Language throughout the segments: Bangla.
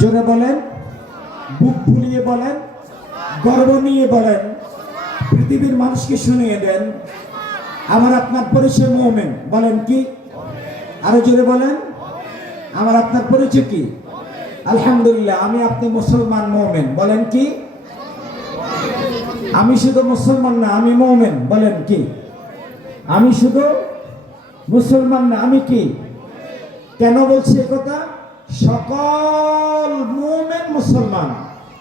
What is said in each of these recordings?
জোরে বলেন। বুক ফুলিয়ে বলেন, গর্ব নিয়ে বলেন। পৃথিবীর মানুষকে শুনিয়ে দেন। আমার আপনার পরিচয় মোমেন। বলেন কি? আরও জোরে বলেন। আমার আপনার পরিচয় কি? আলহামদুলিল্লাহ, আমি আপনি মুসলমান মোমেন। বলেন কি? আমি শুধু মুসলমান না, আমি মোমেন। বলেন কি? আমি শুধু মুসলমান না, আমি কি? কেন বলছি কথা? সকল মোমেন মুসলমান।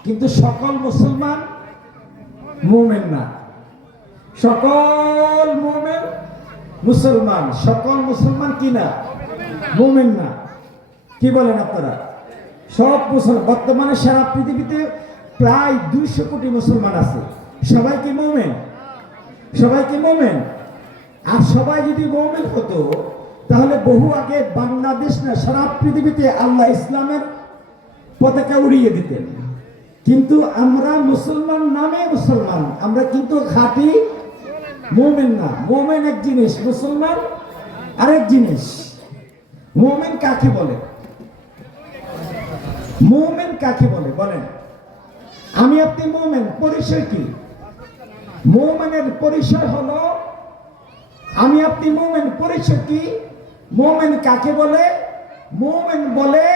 কিন্তু সকল মুসলমান মোমেন না। সকল মোমেন মুসলমান। সকল মুসলমান কি না? মোমেন না। কি বলেন আপনারা? সব মুসলমান, বর্তমানে সারা পৃথিবীতে প্রায় দুইশো কোটি মুসলমান আছে। সবাই কি মোমেন? সবাই কি মোমেন? আর সবাই যদি মোমেন হতো তাহলে বহু আগে বাংলাদেশ না, সারা পৃথিবীতে আল্লাহ ইসলামের পতাকা উড়িয়ে দিতেন। কিন্তু আমরা মুসলমান নামে মুসলমান, আমরা কিন্তু খাঁটি মোমেন না। মোমেন এক জিনিস, মুসলমান আরেক জিনিস। মোমেন কাকে বলে? মোমেন কাকে বলে? বলেন। আমি আপনি মোমেন, পরিচয় কি? মোমেনের পরিচয় হলো, আমি আপনি মোমেন, পরিচয় কি? মোমেন কাকে বলে? মোমেন বলে,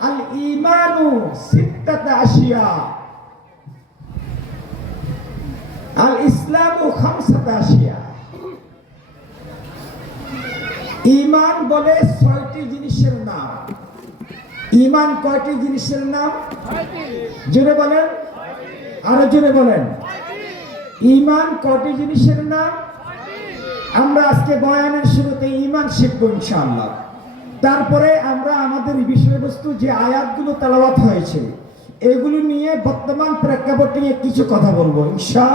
আল ইমানু সিত্তাতা আশিয়া। আল ইসলামু খামসাতা আশিয়া। ইমান বলে ছয়টি জিনিসের নাম। ইমান কয়টি জিনিসের নাম? জোরে বলেন। আরও জোরে বলেন। ইমান কয়টি জিনিসের নাম? আমরা আজকে বয়ানের শুরুতে ইমান শিখব ইনশাআল্লাহ। তারপরে আমরা আমাদের বিষয়বস্তু যে আয়াতগুলো তালাবাত হয়েছে, এগুলো নিয়ে বর্তমান প্রেক্ষাপট নিয়ে কিছু কথা বলব ইনশা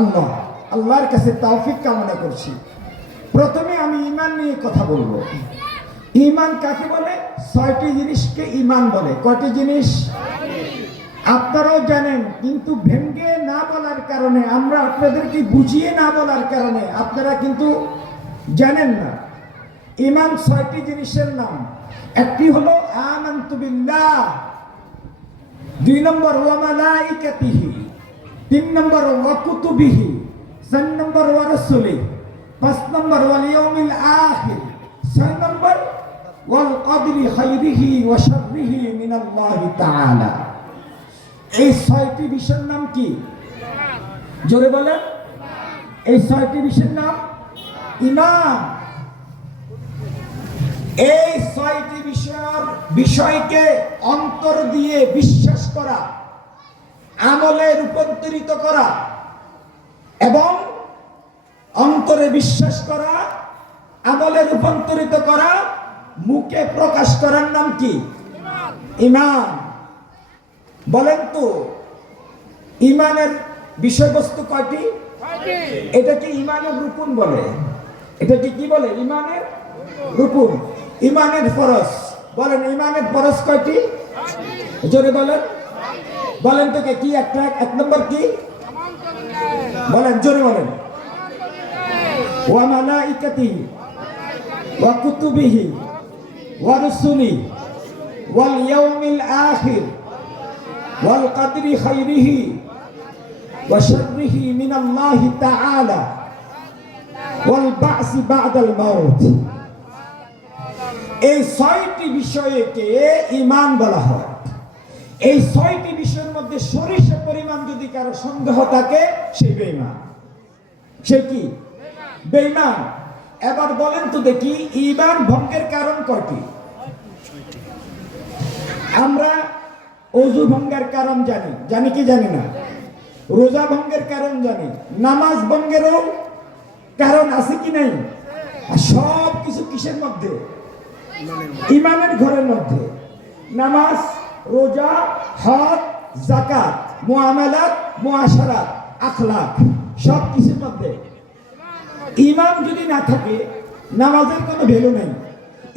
আল্লাহ আল্লাহর কাছে তৌফিক কামনা করছি। প্রথমে আমি ইমান নিয়ে কথা বলব। ইমান কাকে বলে? ছয়টি জিনিসকে ইমান বলে। কয়টি জিনিস? আপনারাও জানেন, কিন্তু ভেঙ্গে না বলার কারণে, আমরা আপনাদেরকে বুঝিয়ে না বলার কারণে আপনারা কিন্তু জানেন না। ইমান ছয়টি জিনিসের নাম। একটি হলো, আমান্তু বিল্লাহ দুই নম্বর, ওয়া মালাইকাতিহি তিন নম্বর, ওয়া কুতুবিহি চার নম্বর, ওয়া রাসূলি পাঁচ নম্বর, ওয়াল ইয়াউমিল আখির ছয় নম্বর, ওয়াল কদরি খাইরিহি ওয়া শাররিহি মিনাল্লাহি তাআলা এই ছয়টি বিষয়ের নাম কি? জোরে বলেন। এই ছয়টি বিষয়ের নাম ইমান এই ছয়টি বিষয়ের বিষয়কে অন্তর দিয়ে বিশ্বাস করা, আমলে রূপান্তরিত করা এবং অন্তরে বিশ্বাস করা, আমলে রূপান্তরিত করা, মুখে প্রকাশ করার নাম কি? ইমান বলেন তো ইমানের বিষয়বস্তু কয়টি? এটাকে ইমানের রূপন বলে। এটা কি বলে? ইমানের রূপন ইমানের ফরস বলেন ইমানের ফরস কয়টি? জোরে বলেন। বলেন তোকে কি একটা? এক নম্বর কি? বলেন জোরে বলেন। ওয়া মালাইকাতিহি ওয়া কুতুবিহি ওয়া রুসুলি ওয়াল ইয়াউমিল আখির। والقدر خيره وشره من الله تعالى والبعث بعد الموت এই ছয়টি বিষয়কে ইমান বলা হয় এই ছয়টি বিষয়ের মধ্যে সরিষা পরিমাণ যদি কারো সন্দেহ থাকে সে বেইমান সে কি বেইমান এবার বলেন তো দেখি ইমান ভঙ্গের কারণ কয়টি আমরা অজু ভঙ্গের কারণ জানি। জানি কি জানি না? রোজা ভঙ্গের কারণ জানি। নামাজ ভঙ্গেরও কারণ আছে কি নাই? সব কিছু কিসের মধ্যে? ইমানের ঘরের মধ্যে। নামাজ, রোজা, হজ জাকাত মুআমালাত, মুআশারাত, আখলাক, সব কিছুর মধ্যে? ইমাম যদি না থাকে, নামাজের কোনো ভ্যালু নেই।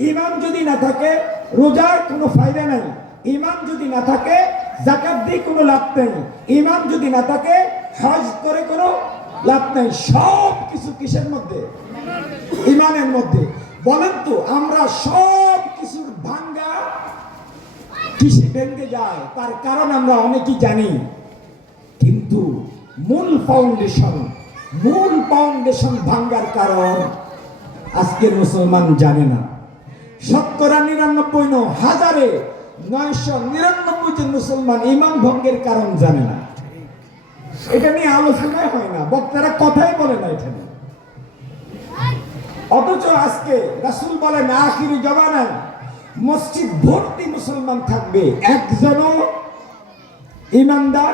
ইমাম যদি না থাকে, রোজার কোনো ফায়দা নাই। ইমাম যদি না থাকে জাকাত দিয়ে কোনো লাভ নেই। ইমাম যদি না থাকে, হজ করে কোনো লাভ নেই। সব কিছু কিসের মধ্যে? ইমানের মধ্যে। বলেন তো, আমরা সব কিছুর ভাঙ্গা কিসে ভেঙে যায়? তার কারণ আমরা অনেকেই জানি। কিন্তু মূল ফাউন্ডেশন মূল ফাউন্ডেশন ভাঙ্গার কারণ আজকের মুসলমান জানে না। শতকরা নিরানব্বই হাজারে নয়শো নিরানব্বই মুসলমান ইমান ভঙ্গের কারণ জানে না। এটা নিয়ে আলোচনাই হয় না, বক্তারা কথাই বলে না এটা নিয়ে অথচ আজকে রাসুল বলেন, আখিরি জমানায় মসজিদ ভর্তি মুসলমান থাকবে, একজনও ইমানদার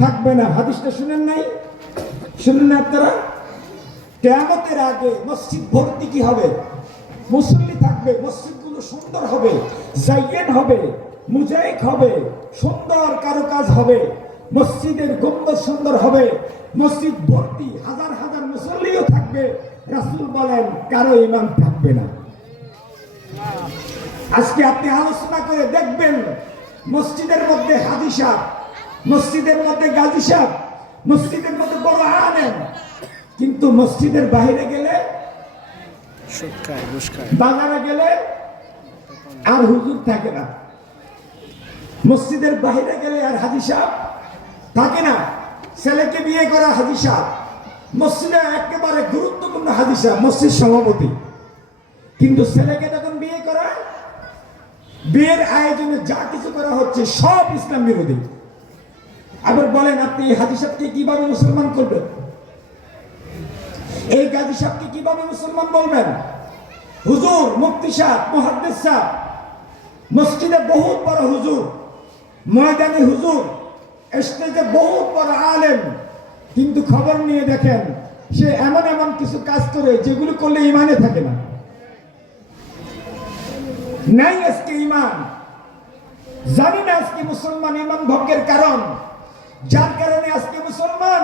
থাকবে না। হাদিসটা শুনেন নাই? শুনেন না আপনারা? কেয়ামতের আগে মসজিদ ভর্তি কি হবে? মুসল্লি থাকবে মসজিদগুলো সুন্দর হবে জাইয়েন হবে মুজাইক হবে সুন্দর কারুকাজ হবে মসজিদের গম্বুজ সুন্দর হবে মসজিদ ভর্তি হাজার হাজার মুসল্লিও থাকবে রাসূল বলেন কারও ইমান থাকবে না। আজকে আপনি আলোচনা করে দেখবেন মসজিদের মধ্যে হাজি সাহ মসজিদের মধ্যে গাজী সাহ মসজিদের মধ্যে বড় আনেন কিন্তু মসজিদের বাইরে গেলে বাজারে গেলে আর হুজুর থাকে না। মসজিদের বাইরে গেলে আর হাজি সাহ থাকে না। ছেলেকে বিয়ে করা হাজি সাহ মসজিদে একেবারে গুরুত্বপূর্ণ হাজি সাহ মসজিদ সভাপতি। কিন্তু ছেলেকে যখন বিয়ে করা বিয়ের আয়োজনে যা কিছু করা হচ্ছে সব ইসলাম বিরোধী। আবার বলেন, আপনি এই হাজি সাহেবকে কীভাবে মুসলমান করবেন? এই গাজী সাহেবকে কীভাবে মুসলমান বলবেন? হুজুর, মুফতি সাহেব, মুহাদ্দিস সাহেব মসজিদে বহুত বড় হুজুর, ময়দানে হুজুর, স্টেজে বহুত বড় আলেম। কিন্তু খবর নিয়ে দেখেন, সে এমন এমন কিছু কাজ করে যেগুলো করলে ইমানে থাকে না। নাই আজকে ইমান। জানি না আজকে মুসলমান ইমান ভঙ্গের কারণ। যার কারণে আজকে মুসলমান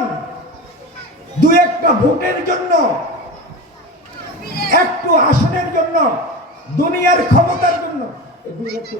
দু একটা ভোটের জন্য, একটু আসনের জন্য, দুনিয়ার ক্ষমতার জন্য এগুলো একটু